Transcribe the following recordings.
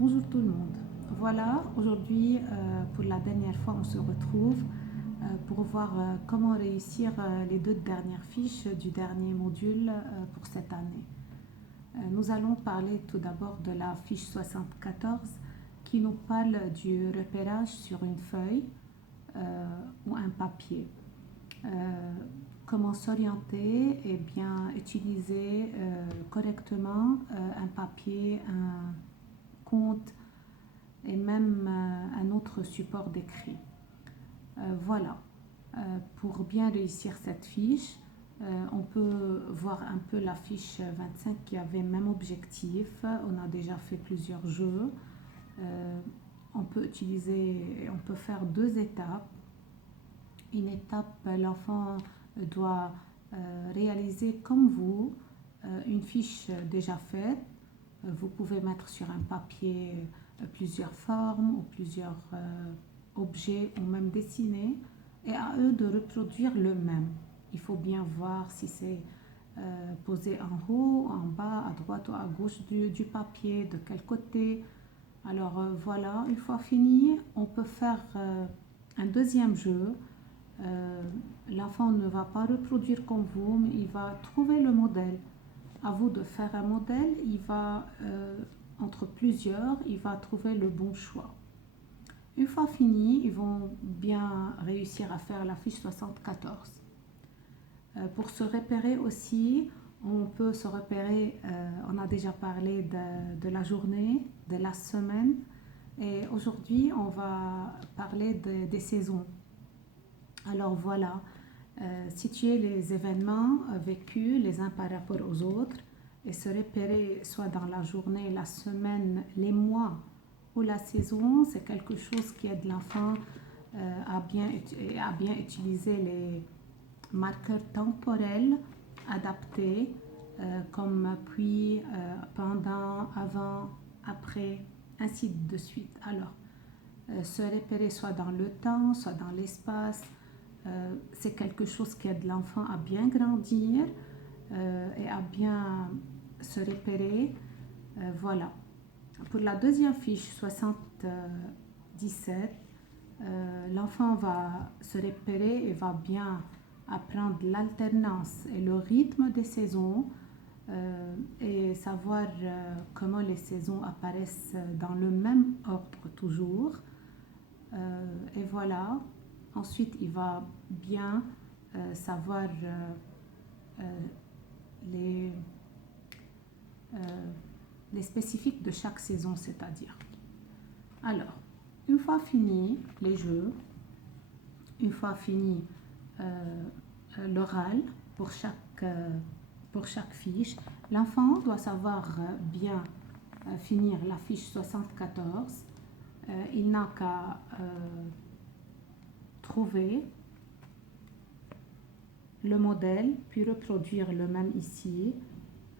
Bonjour tout le monde. Voilà, aujourd'hui, pour la dernière fois, on se retrouve pour voir comment réussir les deux dernières fiches du dernier module pour cette année. Nous allons parler tout d'abord de la fiche 74 qui nous parle du repérage sur une feuille ou un papier. Comment s'orienter et bien utiliser correctement un papier, un compte et même un autre support d'écrit. Voilà, pour bien réussir cette fiche, on peut voir un peu la fiche 25 qui avait le même objectif. On a déjà fait plusieurs jeux. On peut faire deux étapes. Une étape, l'enfant doit réaliser comme vous une fiche déjà faite. Vous pouvez mettre sur un papier plusieurs formes ou plusieurs objets ou même dessiner et à eux de reproduire le même. Il faut bien voir si c'est posé en haut, en bas, à droite ou à gauche du papier, de quel côté. Alors voilà, une fois fini, on peut faire un deuxième jeu. L'enfant ne va pas reproduire comme vous, mais il va trouver le modèle. À vous de faire un modèle, il va, entre plusieurs, il va trouver le bon choix. Une fois fini, ils vont bien réussir à faire la fiche 74. Pour se repérer aussi, on peut se repérer, on a déjà parlé de la journée, de la semaine, et aujourd'hui on va parler des saisons. Alors voilà, situer les événements vécus les uns par rapport aux autres et se repérer soit dans la journée, la semaine, les mois ou la saison, c'est quelque chose qui aide l'enfant à bien utiliser les marqueurs temporels adaptés comme puis, pendant, avant, après, ainsi de suite. Alors, se repérer soit dans le temps, soit dans l'espace, c'est quelque chose qui aide l'enfant à bien grandir et à bien se repérer. Voilà. Pour la deuxième fiche 77, l'enfant va se repérer et va bien apprendre l'alternance et le rythme des saisons et savoir comment les saisons apparaissent dans le même ordre toujours. Et voilà. Ensuite, il va bien savoir les, les spécifiques de chaque saison, c'est-à-dire. Alors, une fois fini les jeux, une fois fini l'oral pour chaque fiche, l'enfant doit savoir bien finir la fiche 74. Il n'a qu'à trouver le modèle, puis reproduire le même ici.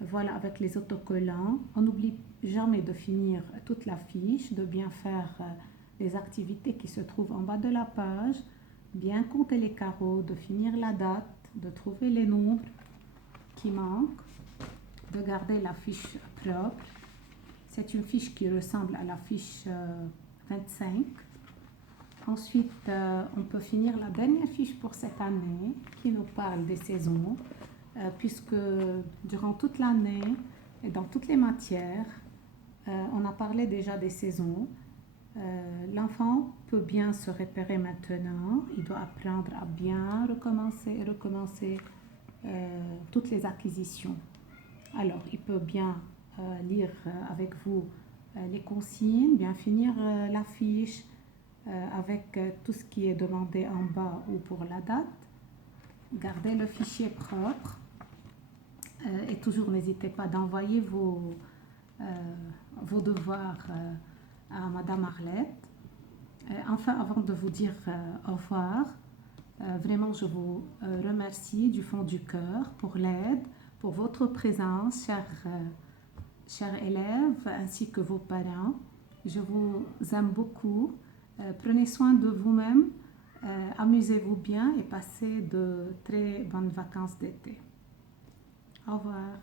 Voilà, avec les autocollants. On n'oublie jamais de finir toute la fiche, de bien faire les activités qui se trouvent en bas de la page, bien compter les carreaux, de finir la date, de trouver les nombres qui manquent, de garder la fiche propre. C'est une fiche qui ressemble à la fiche 25. Ensuite, on peut finir la dernière fiche pour cette année qui nous parle des saisons, puisque durant toute l'année et dans toutes les matières, on a parlé déjà des saisons. L'enfant peut bien se repérer maintenant, il doit apprendre à bien recommencer et recommencer toutes les acquisitions. Alors, il peut bien lire avec vous les consignes, bien finir la fiche, avec tout ce qui est demandé en bas ou pour la date. Gardez le fichier propre et toujours n'hésitez pas d'envoyer vos devoirs à Madame Arlette. Enfin, avant de vous dire au revoir, vraiment je vous remercie du fond du cœur pour l'aide, pour votre présence, chers élèves, ainsi que vos parents. Je vous aime beaucoup. Prenez soin de vous-même, amusez-vous bien et passez de très bonnes vacances d'été. Au revoir.